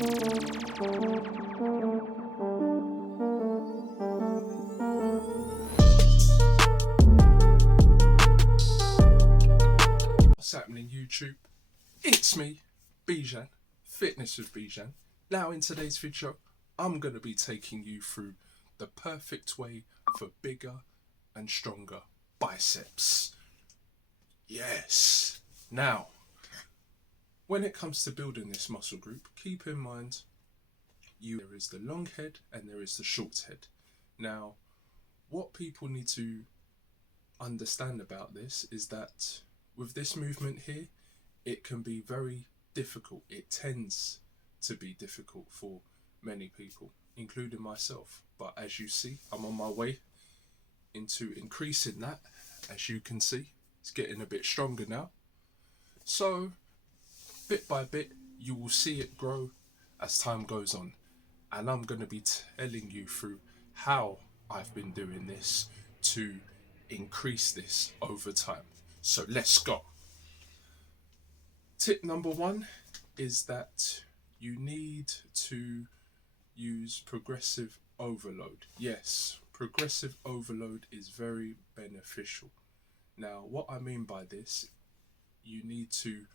What's happening, YouTube? It's me, Bijan, Fitness with Bijan. Now in today's video, I'm going to be taking you through the perfect way for bigger and stronger biceps. Yes! Now, when it comes to building this muscle group, keep in mind there is the long head and there is the short head. Now, what people need to understand about this is that with this movement here, it can be very difficult. It tends to be difficult for many people, including myself. But as you see, I'm on my way into increasing that. As you can see, it's getting a bit stronger now. So, bit by bit, you will see it grow as time goes on. And I'm going to be telling you through how I've been doing this to increase this over time. So let's go. Tip number one is that you need to use progressive overload. Yes, progressive overload is very beneficial. Now, what I mean by this, you need to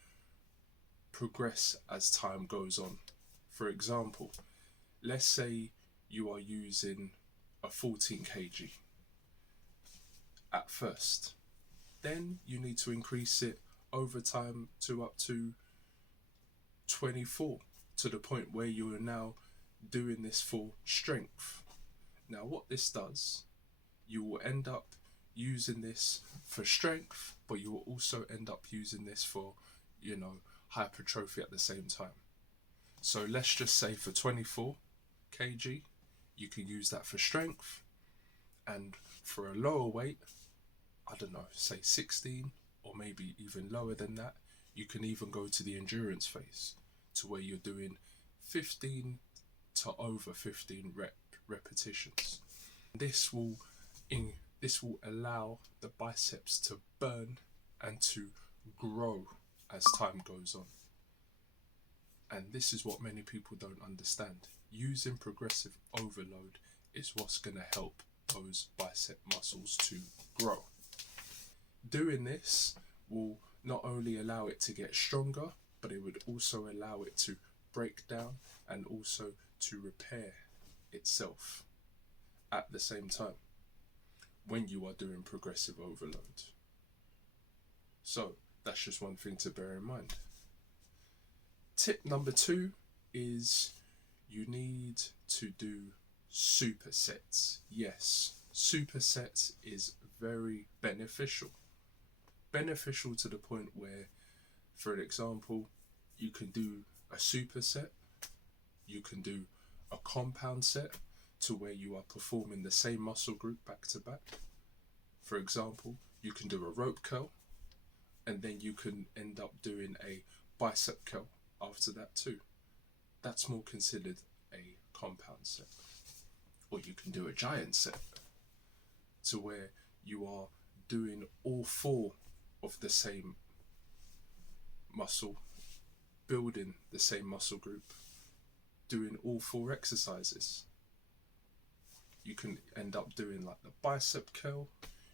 progress as time goes on. For example, let's say you are using a 14 kg at first. Then you need to increase it over time to up to 24, to the point where you are now doing this for strength. Now what this does, you will end up using this for strength, but you will also end up using this for, hypertrophy at the same time. So let's just say for 24 kg, you can use that for strength, and for a lower weight, I don't know, say 16 or maybe even lower than that, you can even go to the endurance phase to where you're doing 15 to over 15 repetitions. This will allow the biceps to burn and to grow as time goes on. And this is what many people don't understand. Using progressive overload is what's going to help those bicep muscles to grow. Doing this will not only allow it to get stronger, but it would also allow it to break down and also to repair itself at the same time when you are doing progressive overload. So that's just one thing to bear in mind. Tip number two is you need to do supersets. Yes, supersets is very beneficial. Beneficial to the point where, for an example, you can do a superset, you can do a compound set to where you are performing the same muscle group back to back. For example, you can do a rope curl, and then you can end up doing a bicep curl after that too. That's more considered a compound set. Or you can do a giant set to where you are doing all four of the same muscle, building the same muscle group, doing all four exercises. You can end up doing like the bicep curl,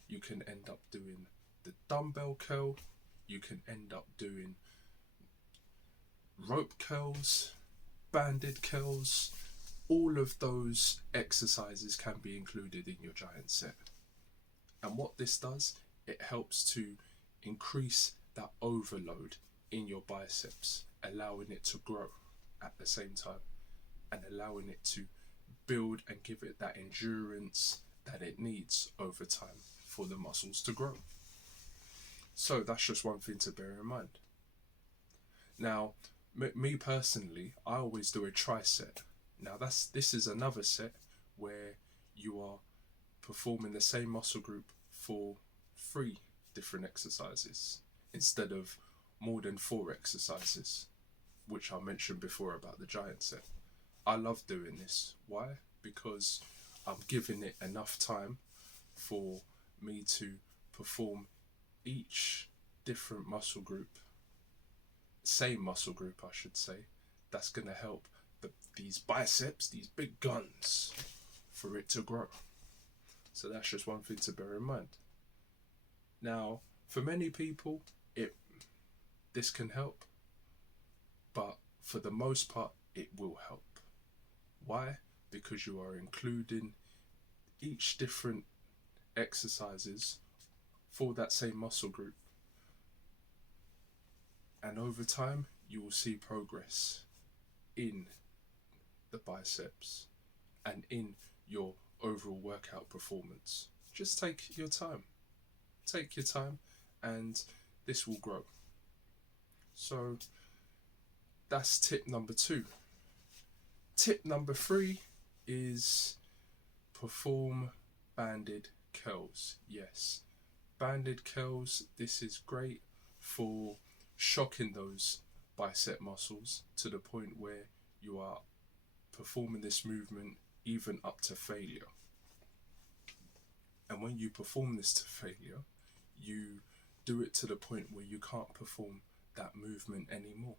you can end up doing the dumbbell curl, you can end up doing rope curls, banded curls. All of those exercises can be included in your giant set. And what this does, it helps to increase that overload in your biceps, allowing it to grow at the same time and allowing it to build and give it that endurance that it needs over time for the muscles to grow. So that's just one thing to bear in mind. Now, me personally, I always do a triset. Now this is another set where you are performing the same muscle group for 3 different exercises instead of more than 4 exercises, which I mentioned before about the giant set. I love doing this. Why? Because I'm giving it enough time for me to perform each different muscle group, same muscle group I should say, that's going to help these biceps, these big guns, for it to grow. So that's just one thing to bear in mind. Now, for many people, this can help, but for the most part, it will help. Why? Because you are including each different exercises for that same muscle group. And over time, you will see progress in the biceps and in your overall workout performance. Just take your time. Take your time and this will grow. So that's tip number 2. Tip number 3 is perform banded curls. Yes, banded curls, this is great for shocking those bicep muscles to the point where you are performing this movement even up to failure. And when you perform this to failure, you do it to the point where you can't perform that movement anymore.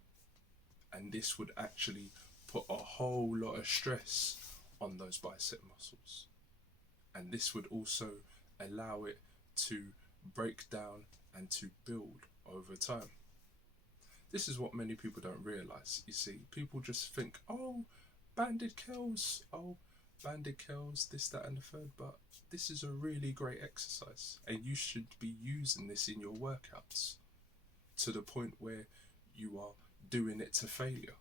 And this would actually put a whole lot of stress on those bicep muscles. And this would also allow it to break down and to build over time. This is what many people don't realize. You see, people just think, oh, banded curls, this, that, and the third. But this is a really great exercise, and you should be using this in your workouts to the point where you are doing it to failure.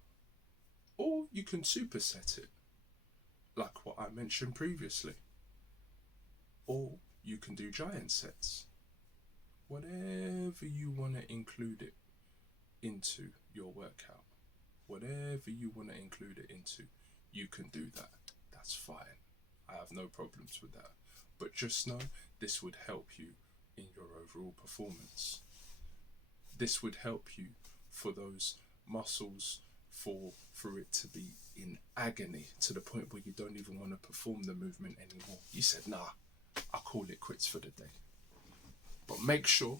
Or you can superset it, like what I mentioned previously. Or you can do giant sets. Whatever you want to include it into your workout, whatever you want to include it into, you can do that. That's fine. I have no problems with that. But just know this would help you in your overall performance. This would help you for those muscles for it to be in agony to the point where you don't even want to perform the movement anymore. You said, nah, I'll call it quits for the day. But make sure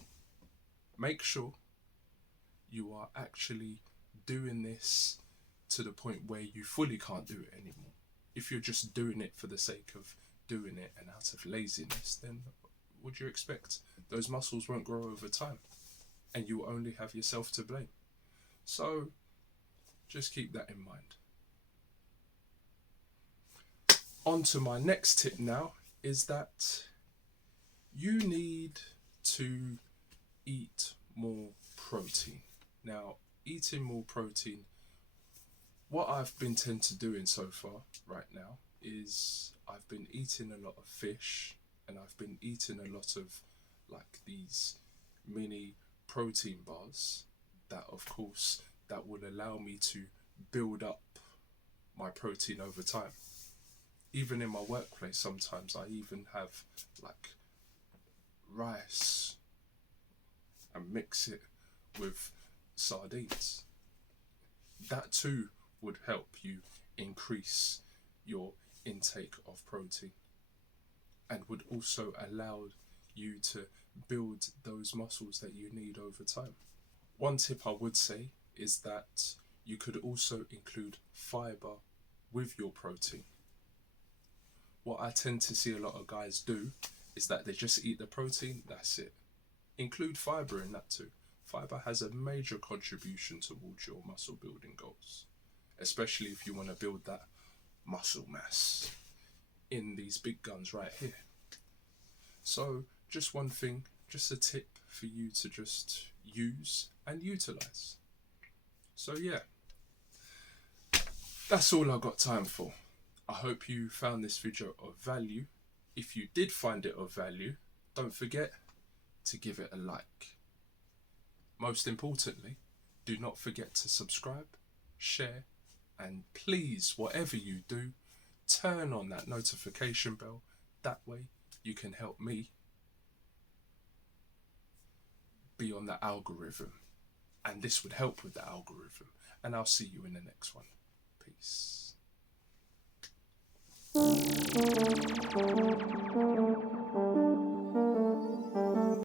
you are actually doing this to the point where you fully can't do it anymore. If you're just doing it for the sake of doing it and out of laziness, then would you expect those muscles won't grow over time and you only have yourself to blame? So just keep that in mind. On to my next tip now is that you need to eat more protein. Now, eating more protein, what I've been tend to doing so far right now is I've been eating a lot of fish, and I've been eating a lot of like these mini protein bars that, of course, that will allow me to build up my protein over time. Even in my workplace, sometimes I even have like rice and mix it with sardines. That too would help you increase your intake of protein and would also allow you to build those muscles that you need over time. One tip I would say is that you could also include fiber with your protein. What I tend to see a lot of guys do is that they just eat the protein, that's it. Include fiber in that too. Fiber has a major contribution towards your muscle building goals, especially if you want to build that muscle mass in these big guns right here. So just one thing, just a tip for you to just use and utilize. So yeah, that's all I got time for. I hope you found this video of value. If you did find it of value, don't forget to give it a like. Most importantly, do not forget to subscribe, share, and please, whatever you do, turn on that notification bell. That way you can help me be on the algorithm, and this would help with the algorithm. And I'll see you in the next one. Peace.